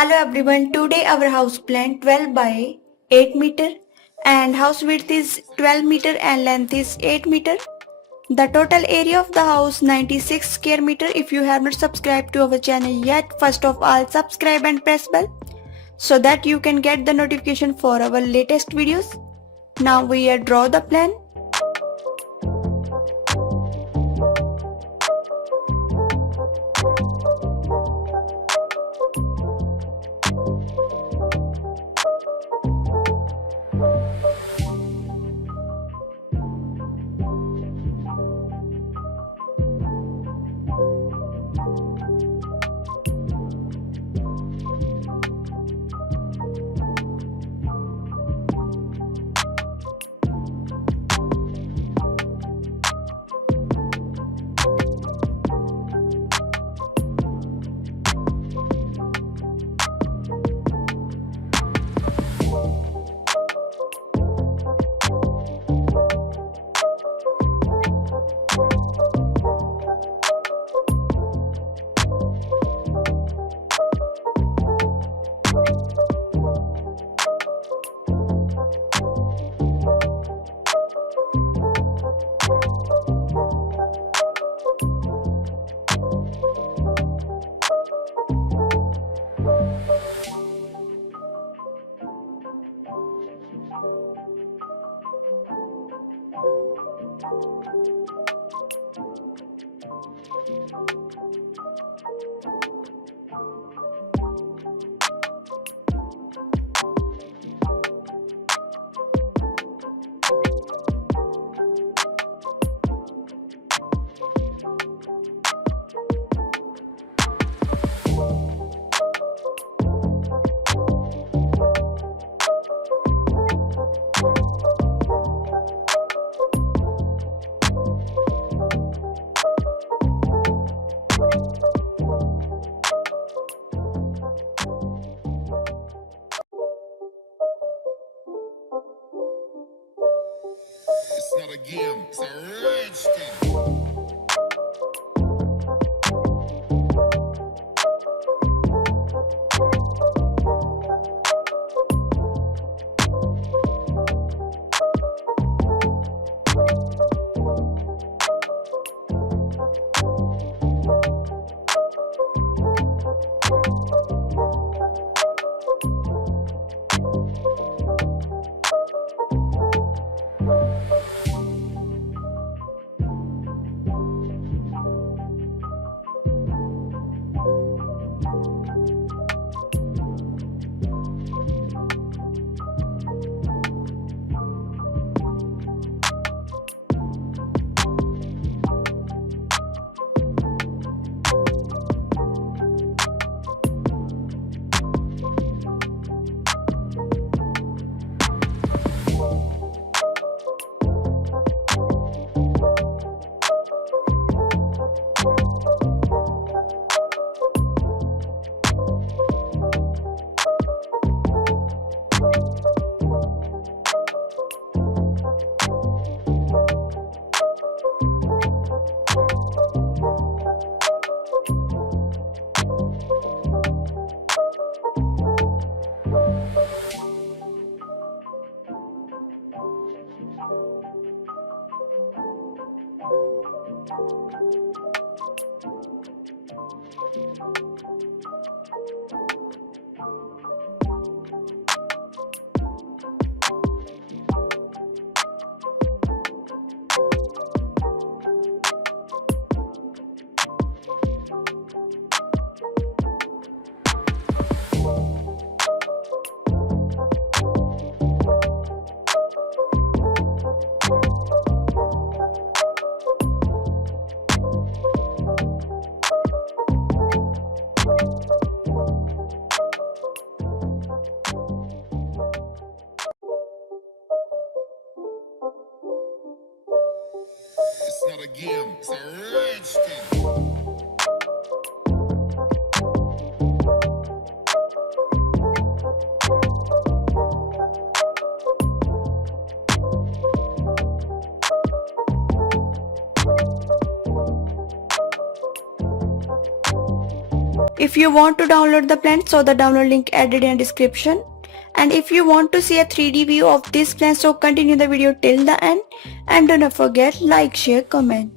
Hello everyone, today our house plan 12 by 8 meter and house width is 12 meter and length is 8 meter. The total area of the house 96 square meter. If you have not subscribed to our channel yet, first of all subscribe and press bell so that you can get the notification for our latest videos. Now we draw the plan. It's not a game, it's a rage thing. It's not a game, it's a rage thing. If you want to download the plan, so the download link added in description. And if you want to see a 3D view of this plan, so continue the video till the end. And do not forget like, share, comment.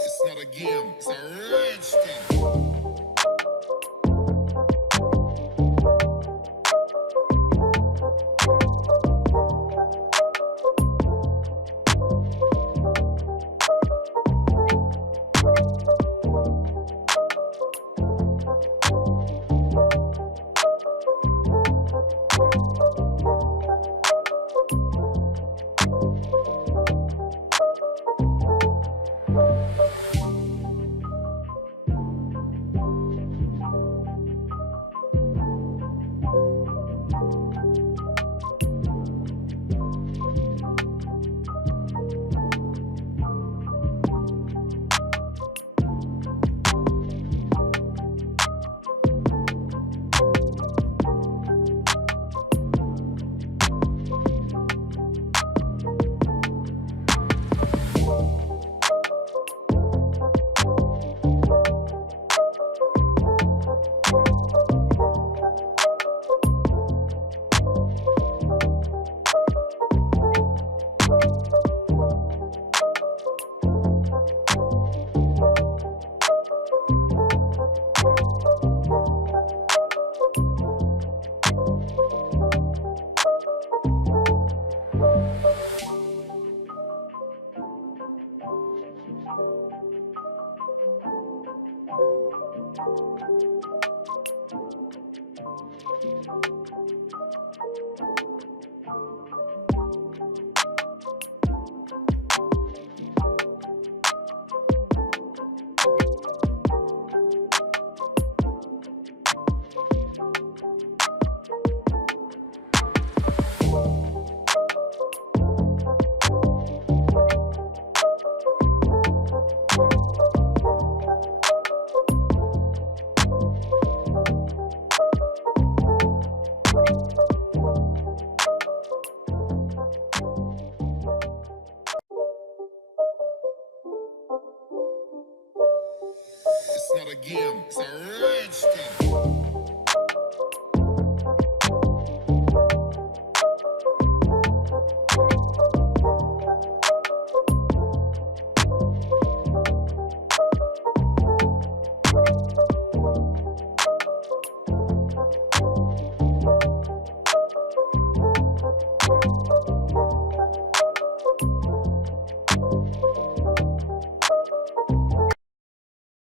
It's not a game, it's a rich thing.